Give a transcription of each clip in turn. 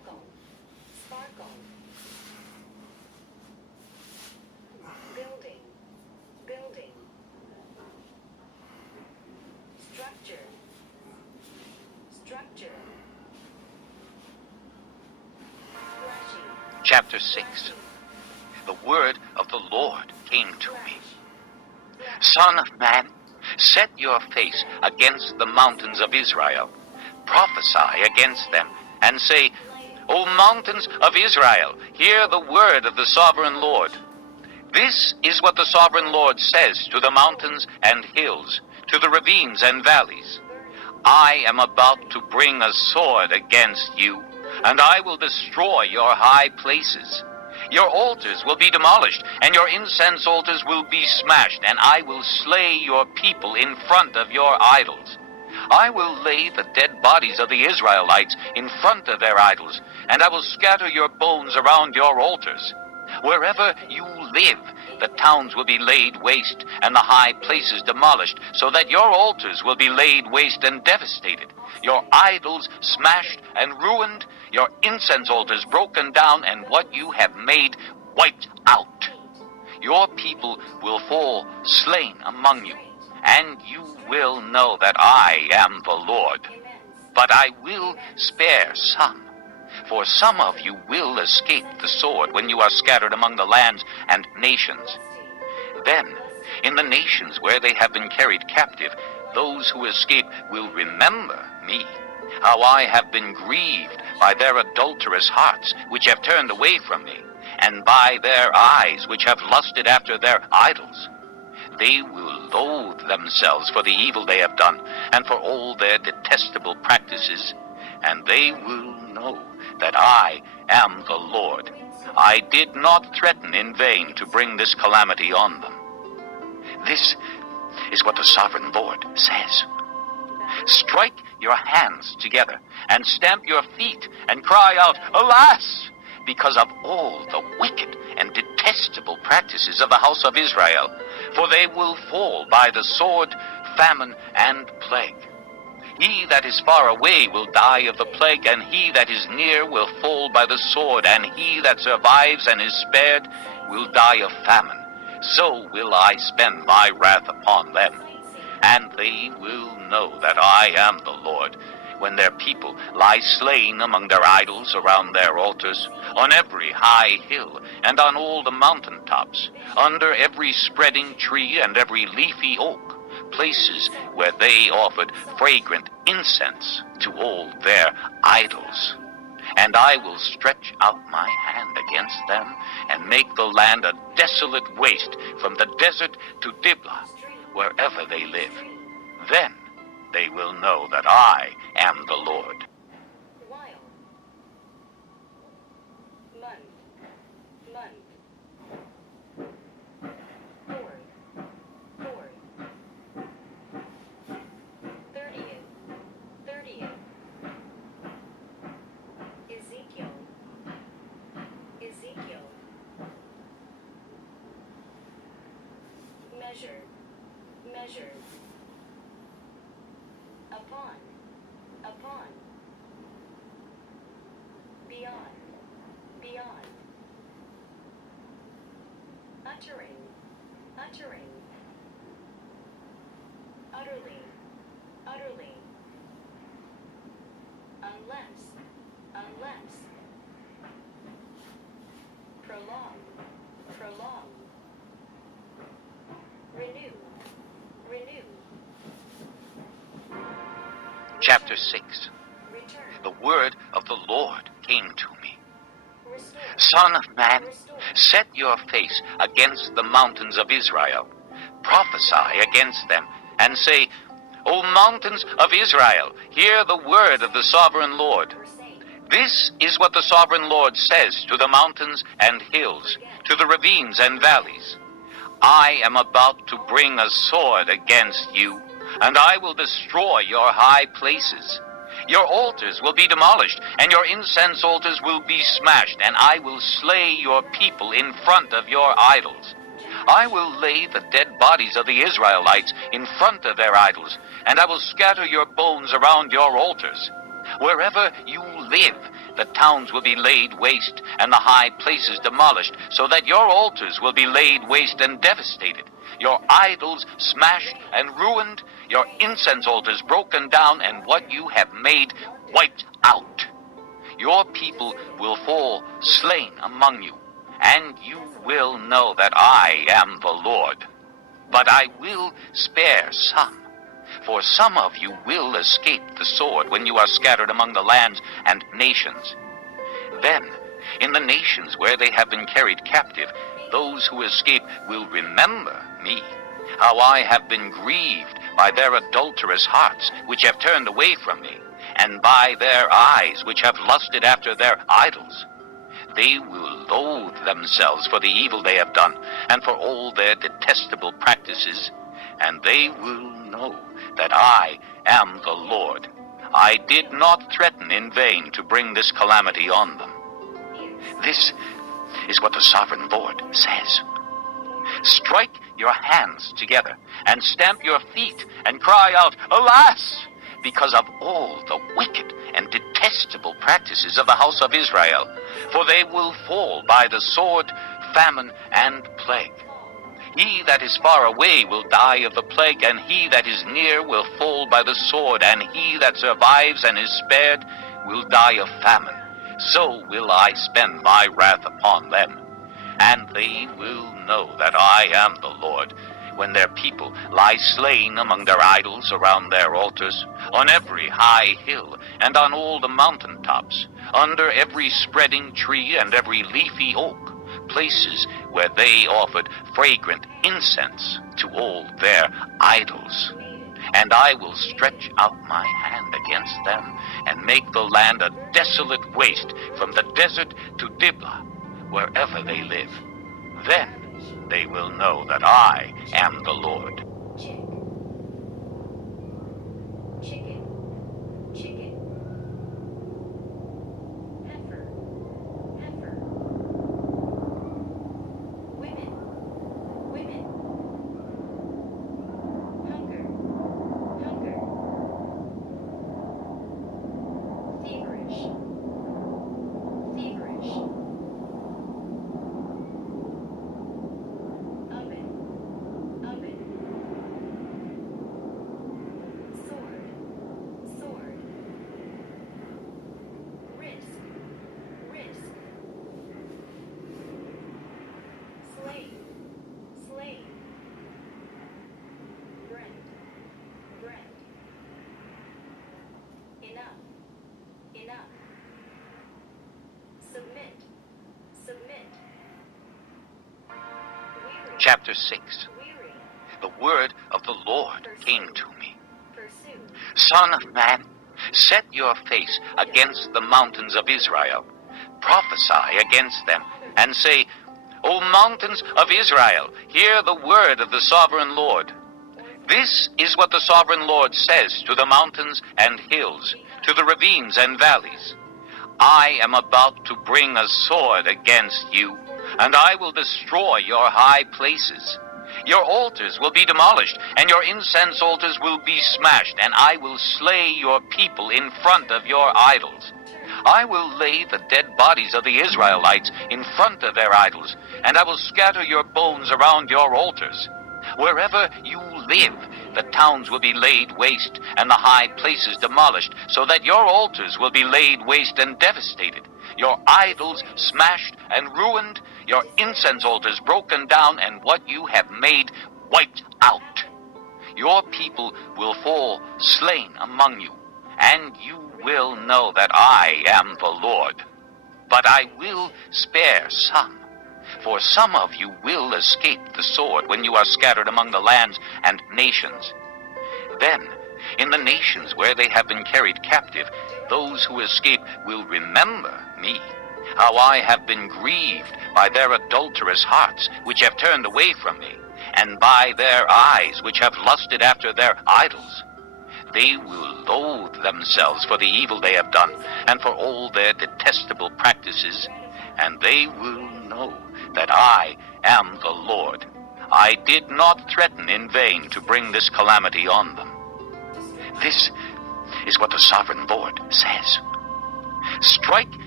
Sparkle. Sparkle. Building. Building. Structure. Structure. Flashy. Chapter 6. The word of the Lord came to me. Son of man, set your face against the mountains of Israel. Prophesy against them, and say, O mountains of Israel, hear the word of the sovereign Lord. This is what the sovereign Lord says to the mountains and hills, to the ravines and valleys. I am about to bring a sword against you, and I will destroy your high places. Your altars will be demolished, and your incense altars will be smashed, and I will slay your people in front of your idols. I will lay the dead bodies of the Israelites in front of their idols, and I will scatter your bones around your altars. Wherever you live, the towns will be laid waste, and the high places demolished, so that your altars will be laid waste and devastated, your idols smashed and ruined, your incense altars broken down, and what you have made wiped out. Your people will fall slain among you, and you will know that I am the Lord. But I will spare some, for some of you will escape the sword when you are scattered among the lands and nations. Then, in the nations where they have been carried captive, those who escape will remember me, how I have been grieved by their adulterous hearts, which have turned away from me, and by their eyes, which have lusted after their idols. They will loathe themselves for the evil they have done, and for all their detestable practices, and they will know that I am the Lord. I did not threaten in vain to bring this calamity on them. This is what the sovereign Lord says. Strike your hands together, and stamp your feet, and cry out, Alas! Because of all the wicked and detestable practices of the house of Israel, for they will fall by the sword, famine, and plague. He that is far away will die of the plague, and he that is near will fall by the sword, and he that survives and is spared will die of famine. So will I spend my wrath upon them, and they will know that I am the Lord, when their people lie slain among their idols around their altars, on every high hill, and on all the mountain tops, under every spreading tree and every leafy oak, places where they offered fragrant incense to all their idols. And I will stretch out my hand against them, and make the land a desolate waste, from the desert to Diblah, wherever they live. Then they will know that I am the Lord. While. Month. Month. Fourth. 30th. Ezekiel. Measure. Upon. Beyond. Uttering. Utterly. Unless. Prolong. Renew. Chapter 6. Return. The word of the Lord came to me. Restore. Son of man, set your face against the mountains of Israel. Prophesy against them, and say, O mountains of Israel, hear the word of the sovereign Lord. This is what the sovereign Lord says to the mountains and hills, to the ravines and valleys. I am about to bring a sword against you, and I will destroy your high places. Your altars will be demolished, and your incense altars will be smashed, and I will slay your people in front of your idols. I will lay the dead bodies of the Israelites in front of their idols, and I will scatter your bones around your altars. Wherever you live, the towns will be laid waste and the high places demolished, so that your altars will be laid waste and devastated, your idols smashed and ruined, your incense altars broken down, and what you have made wiped out. Your people will fall slain among you, and you will know that I am the Lord. But I will spare some, for some of you will escape the sword when you are scattered among the lands and nations. Then, in the nations where they have been carried captive, those who escape will remember me, how I have been grieved by their adulterous hearts, which have turned away from me, and by their eyes, which have lusted after their idols. They will loathe themselves for the evil they have done, and for all their detestable practices, and they will know that I am the Lord. I did not threaten in vain to bring this calamity on them. This is what the sovereign Lord says. Strike your hands together, and stamp your feet, and cry out, Alas! Because of all the wicked and detestable practices of the house of Israel, for they will fall by the sword, famine, and plague. He that is far away will die of the plague, and he that is near will fall by the sword, and he that survives and is spared will die of famine. So will I spend my wrath upon them, and they will know that I am the Lord, when their people lie slain among their idols around their altars, on every high hill, and on all the mountain tops, under every spreading tree and every leafy oak, places where they offered fragrant incense to all their idols. And I will stretch out my hand against them, and make the land a desolate waste from the desert to Diblah, wherever they live. Then they will know that I am the Lord. Chick. Chicken. Chicken. Heifer. Heifer. Women. Women. Hunger. Hunger. Feverish. Feverish. Oven. Oven. Sword. Sword. Risk. Risk. Slave. Slave. Bread. Bread. Enough. Enough. Submit. Submit. Weary. Chapter 6. Weary. The word of the Lord came to me. Pursue. Son of man, set your face against the mountains of Israel. Prophesy against them, and say, O mountains of Israel, hear the word of the sovereign Lord. This is what the sovereign Lord says to the mountains and hills, to the ravines and valleys. I am about to bring a sword against you, and I will destroy your high places. Your altars will be demolished, and your incense altars will be smashed, and I will slay your people in front of your idols. I will lay the dead bodies of the Israelites in front of their idols, and I will scatter your bones around your altars. Wherever you live, the towns will be laid waste, and the high places demolished, so that your altars will be laid waste and devastated, your idols smashed and ruined, your incense altars broken down, and what you have made wiped out. Your people will fall slain among you, and you will know that I am the Lord. But I will spare some, for some of you will escape the sword when you are scattered among the lands and nations. Then, in the nations where they have been carried captive, those who escape will remember me, how I have been grieved by their adulterous hearts, which have turned away from me, and by their eyes, which have lusted after their idols. They will loathe themselves for the evil they have done, and for all their detestable practices, and they will know that I am the Lord. I did not threaten in vain to bring this calamity on them. This is what the sovereign Lord says. Strike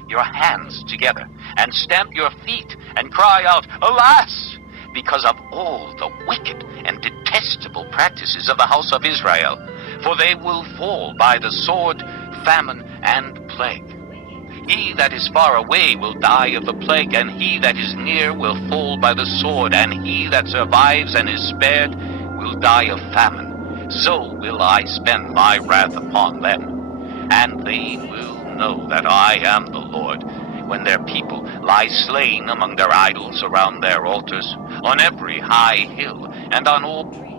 your hands together, and stamp your feet, and cry out, Alas! Because of all the wicked and detestable practices of the house of Israel, for they will fall by the sword, famine, and plague. He that is far away will die of the plague, and he that is near will fall by the sword, and he that survives and is spared will die of famine. So will I spend my wrath upon them, and they will know that I am the Lord, when their people lie slain among their idols around their altars, on every high hill, and on all